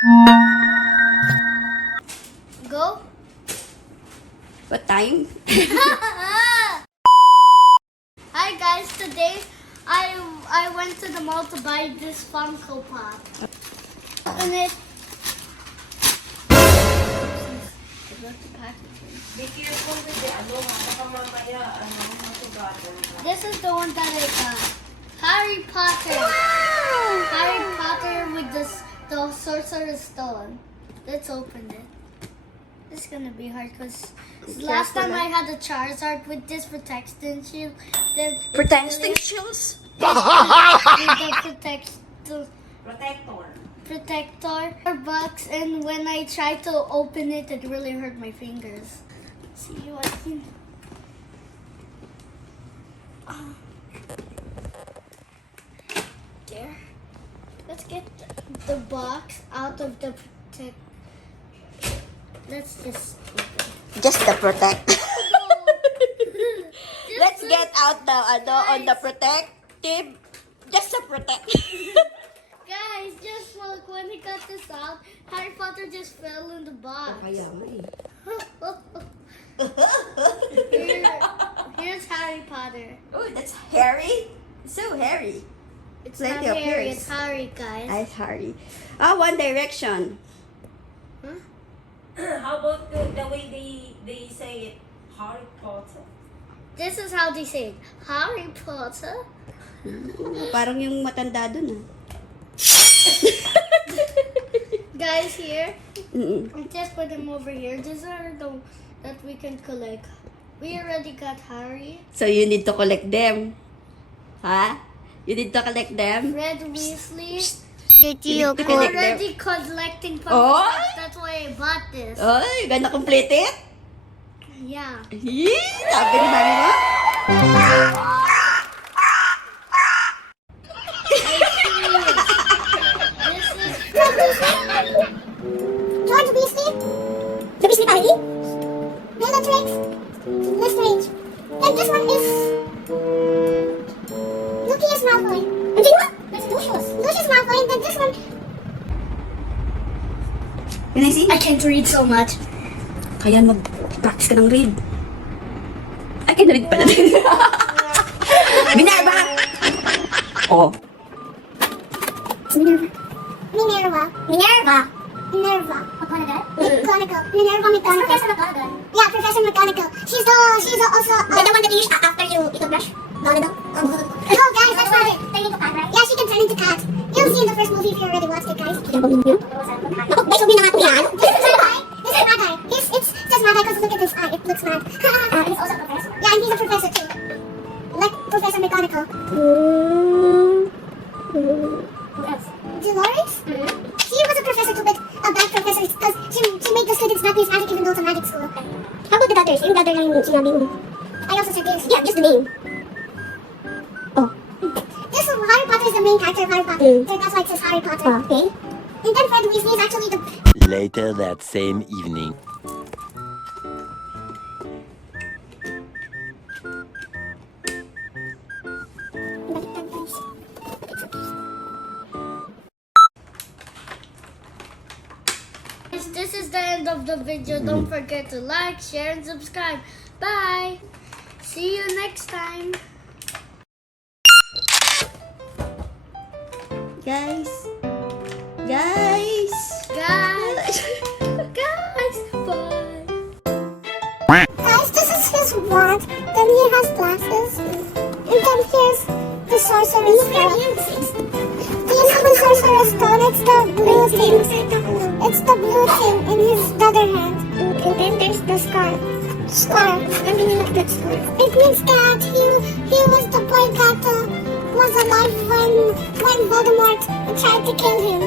Go. What time? Hi guys, today I went to the mall to buy this Funko Pop. Open it. Be careful with the baka mamaya, matugatan. This is the one that I got. Harry Potter. Harry Potter with the Sorcerer's Stone. Let's open it. This is gonna be hard because last time I had a Charizard with this protection shield. Protecting shields? With the protector box, and when I tried to open it, it really hurt my fingers. See what I can. There. Let's get the box out of the protect. Let's just open. Just the protect. Just Let's look. get out the on the Guys. protective. Just the protect. Guys, just look, when he got this out, Harry Potter just fell in the box. Kaya nga eh. Here's Harry Potter. Oh, that's Harry. So Harry. It's Plenty not of Harry, hairs. it's Harry, guys. Hi, Harry. One Direction. Huh? How about the way they say it? Harry Potter. This is how they say it. Harry Potter. Parang yung matanda dun ah. Guys, here, Mm-mm. I just put them over here. These are the that we can collect. We already got Harry, So you need to collect them. Huh? You need to collect them? Red Weasley. Did you I'm already collecting Funko Oh? Pops. That's why I bought this. Oy, ganda complete it? Yeah. Yee! Sabi ni mami mo? George Weasley, the Weasley family, Bellatrix, Lestrange, and this one is Lucius Malfoy. And then what? That's Lucius Malfoy, and then this one. Can I see? I can't read so much. Kaya mag-practice ka ng read. I can read pala. Minerva! Oh. Minerva. McGonagall. Yeah, Professor McGonagall. She's also the one that you use after you eat a brush. McGonagall. No, guys, that's not it. Turn into cat, right? Yeah, she can turn into cat. You'll see in the first movie if you already watched it, guys. Naku, guys, huwag na nga yan. This is Mad Eye. It says Mad Eye because look at this eye. It looks mad. And he's also a professor. Yeah, and he's a professor too. Like Professor McGonagall. Who else? Dolores? She was a professor too, but a bad professor because she made the students not use magic even though it's a magic school. How about the doctors? Yung doctor lang yung sinabi mo. I also said this. Yeah, just the name. Oh. This Harry Potter is the main character of Harry Potter. So that's why it says Harry Potter. Okay. And then Fred Weasley is actually the... Later that same evening. This is the end of the video. Don't forget to like, share, and subscribe. Bye. See you next time. Guys. Guys. Bye. Guys, this is his wand. Then he has glasses. And then here's the sorcerer's stone. This is the sorcerer's stone. It's the blue thing. It's the blue thing in his other hand. And then there's the scar. Let me look at that scar. It means that he was the boy that was alive when Voldemort tried to kill him.